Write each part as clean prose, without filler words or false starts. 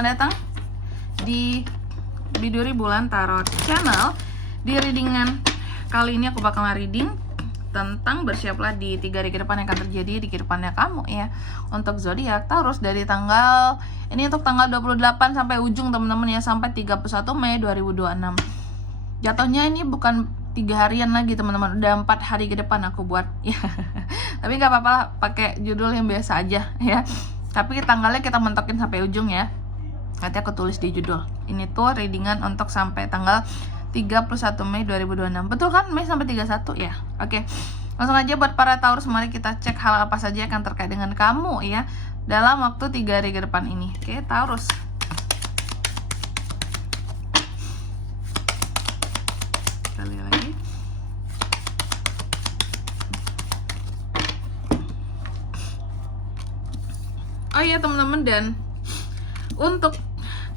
selamat datang di Biduri Bulan Tarot Channel. Di readingan kali ini aku bakal reading tentang bersiaplah di 3 hari ke depan yang akan terjadi di kehidupannya kamu ya. Untuk zodiak Taurus dari tanggal ini untuk tanggal 28 sampai ujung teman-teman ya, sampai 31 Mei 2026. Jatuhnya ini bukan 3 harian lagi teman-teman, udah 4 hari ke depan aku buat ya. Tapi nggak apa-apa lah, pakai judul yang biasa aja ya. Tapi tanggalnya kita mentokin sampai ujung ya. Nanti aku tulis di judul. Ini tuh readingan untuk sampai tanggal 31 Mei 2026. Betul kan? Mei sampai 31 ya. Oke. Langsung aja buat para Taurus, mari kita cek hal apa saja yang terkait dengan kamu ya dalam waktu 3 hari ke depan ini. Oke, Taurus. Kali lagi. Oh iya teman-teman, dan untuk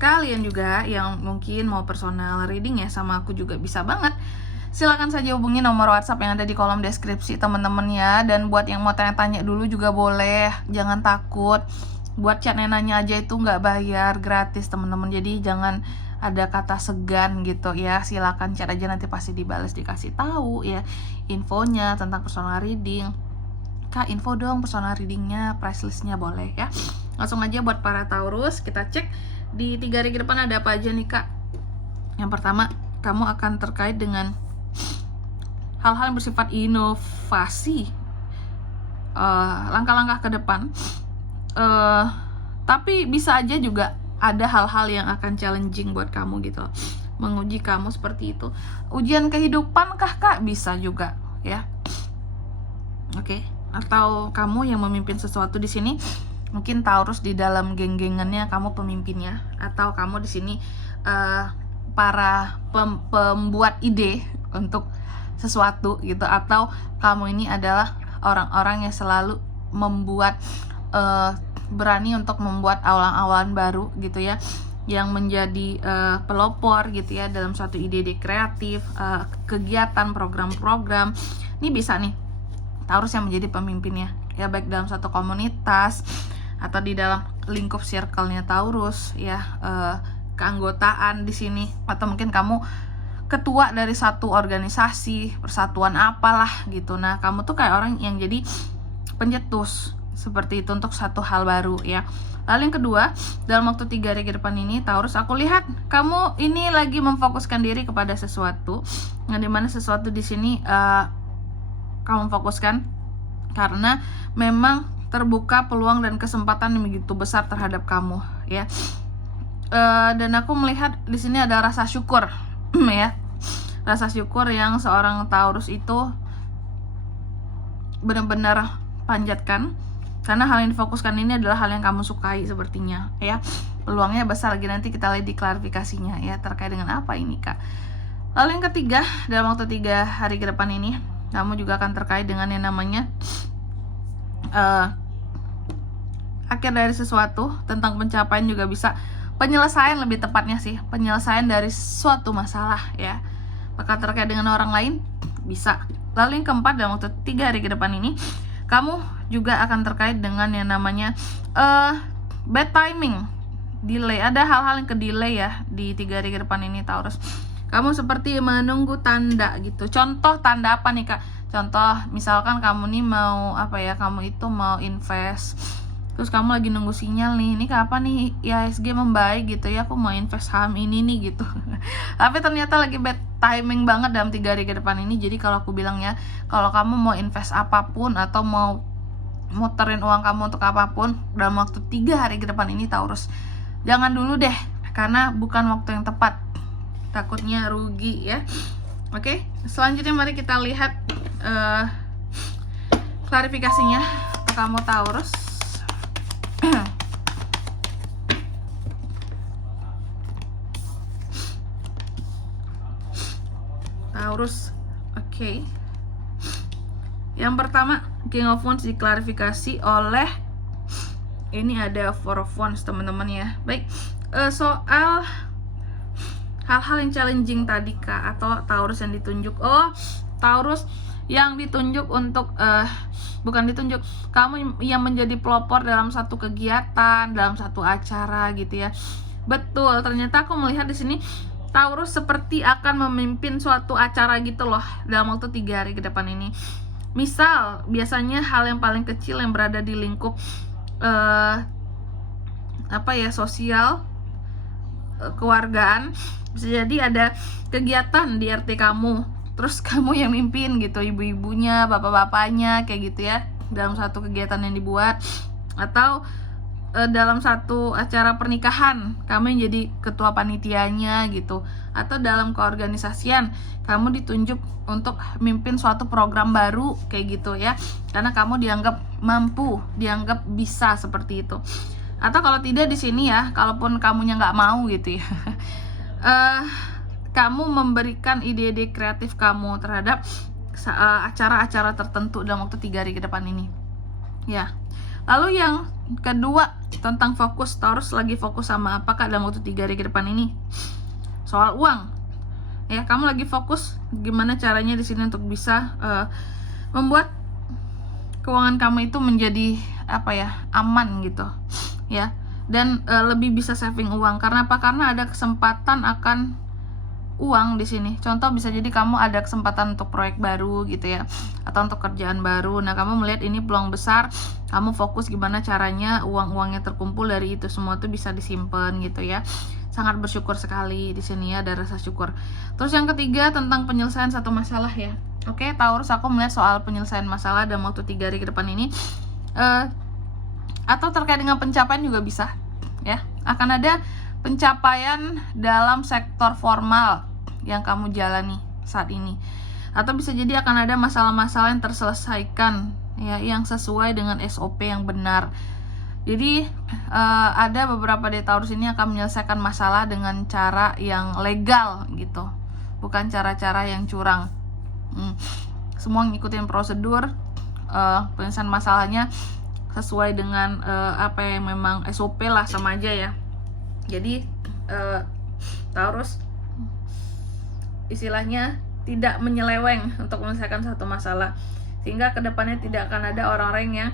kalian juga yang mungkin mau personal reading ya sama aku juga bisa banget. Silakan saja hubungi nomor WhatsApp yang ada di kolom deskripsi teman-teman ya. Dan buat yang mau tanya-tanya dulu juga boleh, jangan takut. Buat chat nanya aja itu nggak bayar, gratis teman-teman. Jadi jangan ada kata segan gitu ya. Silakan chat aja, nanti pasti dibalas, dikasih tahu ya infonya tentang personal reading. Kak, info dong personal readingnya, price listnya boleh ya. Langsung aja buat para Taurus, kita cek di 3 hari ke depan ada apa aja nih Kak. Yang pertama, kamu akan terkait dengan hal-hal yang bersifat inovasi, langkah-langkah ke depan. Tapi bisa aja juga ada hal-hal yang akan challenging buat kamu gitu, menguji kamu seperti itu. Ujian kehidupan kah Kak? Bisa juga ya. Oke. Atau kamu yang memimpin sesuatu di sini, mungkin Taurus di dalam geng-gengannya kamu pemimpinnya, atau kamu di sini para pembuat ide untuk sesuatu gitu, atau kamu ini adalah orang-orang yang selalu membuat berani untuk membuat awalan-awalan baru gitu ya, yang menjadi pelopor gitu ya dalam suatu ide-ide kreatif, kegiatan, program-program. Ini bisa nih Taurus yang menjadi pemimpinnya ya, baik dalam satu komunitas atau di dalam lingkup circle-nya Taurus ya, keanggotaan di sini, atau mungkin kamu ketua dari satu organisasi, persatuan apalah gitu. Nah, kamu tuh kayak orang yang jadi pencetus seperti itu untuk satu hal baru ya. Lalu yang kedua, dalam waktu 3 hari ke depan ini Taurus, aku lihat kamu ini lagi memfokuskan diri kepada sesuatu. Nah, dimana sesuatu di sini kamu fokuskan karena memang terbuka peluang dan kesempatan yang begitu besar terhadap kamu ya. Dan aku melihat di sini ada rasa syukur ya, rasa syukur yang seorang Taurus itu benar-benar panjatkan, karena hal yang difokuskan ini adalah hal yang kamu sukai sepertinya ya. Peluangnya besar lagi, nanti kita lihat di klarifikasinya ya terkait dengan apa ini Kak. Lalu yang ketiga, dalam waktu 3 hari ke depan ini kamu juga akan terkait dengan yang namanya akhir dari sesuatu, tentang pencapaian juga bisa, penyelesaian lebih tepatnya sih, penyelesaian dari suatu masalah ya. Apakah terkait dengan orang lain? Bisa. Lalu yang keempat, dalam waktu 3 hari ke depan ini kamu juga akan terkait dengan yang namanya bad timing, delay. Ada hal-hal yang ke delay ya di 3 hari ke depan ini Taurus. Kamu seperti menunggu tanda gitu. Contoh tanda apa nih Kak? Contoh misalkan kamu nih mau apa ya, kamu itu mau invest, terus kamu lagi nunggu sinyal nih, ini kapan nih IHSG membaik gitu ya, aku mau invest saham ini nih gitu. Tapi ternyata lagi bad timing banget dalam 3 hari ke depan ini. Jadi kalau aku bilang ya, kalau kamu mau invest apapun atau mau muterin uang kamu untuk apapun dalam waktu 3 hari ke depan ini Taurus, jangan dulu deh, karena bukan waktu yang tepat, takutnya rugi ya. Oke, selanjutnya mari kita lihat klarifikasinya untuk kamu Taurus. Taurus, oke. Yang pertama, King of Wands diklarifikasi oleh, ini ada Four of Wands teman-teman ya. Baik, soal hal-hal yang challenging tadi Kak, atau Taurus yang ditunjuk. Oh, Taurus yang ditunjuk untuk bukan ditunjuk, kamu yang menjadi pelopor dalam satu kegiatan, dalam satu acara gitu ya. Betul, ternyata aku melihat di sini Taurus seperti akan memimpin suatu acara gitu loh dalam waktu 3 hari ke depan ini. Misal, biasanya hal yang paling kecil yang berada di lingkup sosial, keluargaan, bisa jadi ada kegiatan di RT kamu, terus kamu yang mimpin gitu, ibu-ibunya, bapak-bapaknya, kayak gitu ya, dalam satu kegiatan yang dibuat. Atau dalam satu acara pernikahan kamu yang jadi ketua panitianya gitu, atau dalam keorganisasian kamu ditunjuk untuk mimpin suatu program baru kayak gitu ya, karena kamu dianggap mampu, dianggap bisa seperti itu. Atau kalau tidak di sini ya, kalaupun kamunya nggak mau gitu ya, kamu memberikan ide-ide kreatif kamu terhadap acara-acara tertentu dalam waktu 3 hari ke depan ini ya. Lalu yang kedua tentang fokus, Taurus lagi fokus sama apakah dalam waktu 3 hari ke depan ini? Soal uang ya, kamu lagi fokus gimana caranya di sini untuk bisa membuat keuangan kamu itu menjadi aman gitu ya, dan lebih bisa saving uang. Karena apa? Karena ada kesempatan akan uang di sini. Contoh bisa jadi kamu ada kesempatan untuk proyek baru gitu ya, atau untuk kerjaan baru. Nah, kamu melihat ini peluang besar, kamu fokus gimana caranya uang-uangnya terkumpul dari itu semua tuh bisa disimpan gitu ya. Sangat bersyukur sekali di sini ya, ada rasa syukur. Terus yang ketiga tentang penyelesaian satu masalah ya. Oke, Taurus, aku melihat soal penyelesaian masalah dalam waktu 3 hari ke depan ini, atau terkait dengan pencapaian juga bisa ya. Akan ada pencapaian dalam sektor formal yang kamu jalani saat ini, atau bisa jadi akan ada masalah-masalah yang terselesaikan ya, yang sesuai dengan SOP yang benar. Jadi ada beberapa dari Taurus ini akan menyelesaikan masalah dengan cara yang legal gitu, bukan cara-cara yang curang. Semua ngikutin prosedur, penyelesaian masalahnya sesuai dengan apa yang memang SOP lah, sama aja ya. Jadi Taurus istilahnya tidak menyeleweng untuk menyelesaikan satu masalah, sehingga kedepannya tidak akan ada orang-orang yang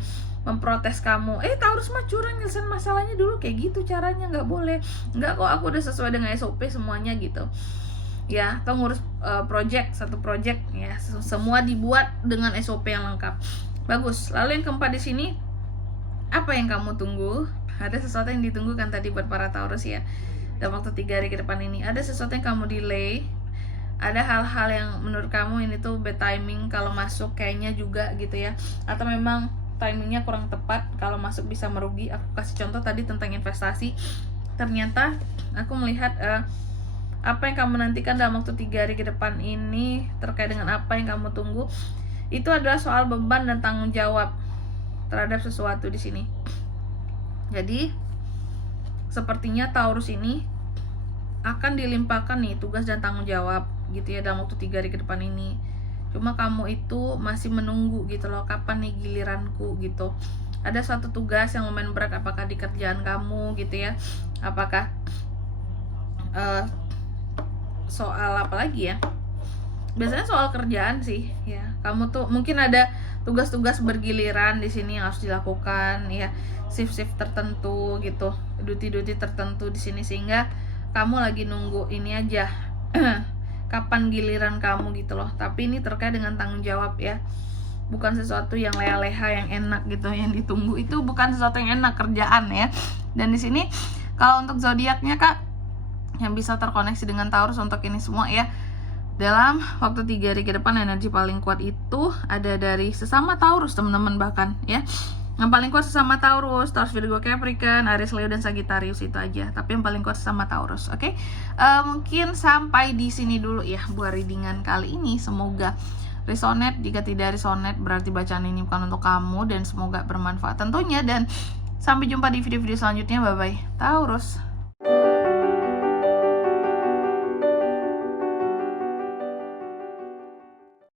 memprotes kamu, Taurus mah curang nyelesain masalahnya dulu, kayak gitu caranya, nggak boleh. Nggak kok, aku udah sesuai dengan SOP semuanya gitu ya. Atau ngurus satu project ya, semua dibuat dengan SOP yang lengkap. Bagus. Lalu yang keempat di sini, apa yang kamu tunggu? Ada sesuatu yang ditunggu kan tadi buat para Taurus ya, dalam waktu 3 hari ke depan ini. Ada sesuatu yang kamu delay, ada hal-hal yang menurut kamu ini tuh bad timing kalau masuk kayaknya juga gitu ya, atau memang timingnya kurang tepat, kalau masuk bisa merugi. Aku kasih contoh tadi tentang investasi. Ternyata aku melihat apa yang kamu nantikan dalam waktu 3 hari ke depan ini terkait dengan apa yang kamu tunggu, itu adalah soal beban dan tanggung jawab terhadap sesuatu di sini. Jadi sepertinya Taurus ini akan dilimpahkan nih tugas dan tanggung jawab gitu ya dalam waktu 3 hari ke depan ini. Cuma kamu itu masih menunggu gitu loh, kapan nih giliranku gitu. Ada suatu tugas yang lumayan berat, apakah di kerjaan kamu gitu ya, apakah soal apa lagi ya, biasanya soal kerjaan sih ya. Kamu tuh mungkin ada tugas-tugas bergiliran di sini yang harus dilakukan ya, shift-shift tertentu gitu, duty-duty tertentu di sini, sehingga kamu lagi nunggu ini aja kapan giliran kamu gitu loh. Tapi ini terkait dengan tanggung jawab ya, bukan sesuatu yang leha-leha yang enak gitu. Yang ditunggu itu bukan sesuatu yang enak, kerjaan ya. Dan di sini kalau untuk zodiaknya Kak, yang bisa terkoneksi dengan Taurus untuk ini semua ya, dalam waktu 3 hari ke depan energi paling kuat itu ada dari sesama Taurus teman-teman, bahkan ya. Yang paling kuat sesama Taurus, Virgo, Capricorn, Aries, Leo, dan Sagittarius, itu aja. Tapi yang paling kuat sesama Taurus, oke? Mungkin sampai di sini dulu ya buat readingan kali ini. Semoga resonate. Jika tidak resonate, berarti bacaan ini bukan untuk kamu, dan semoga bermanfaat tentunya. Dan sampai jumpa di video-video selanjutnya. Bye-bye, Taurus.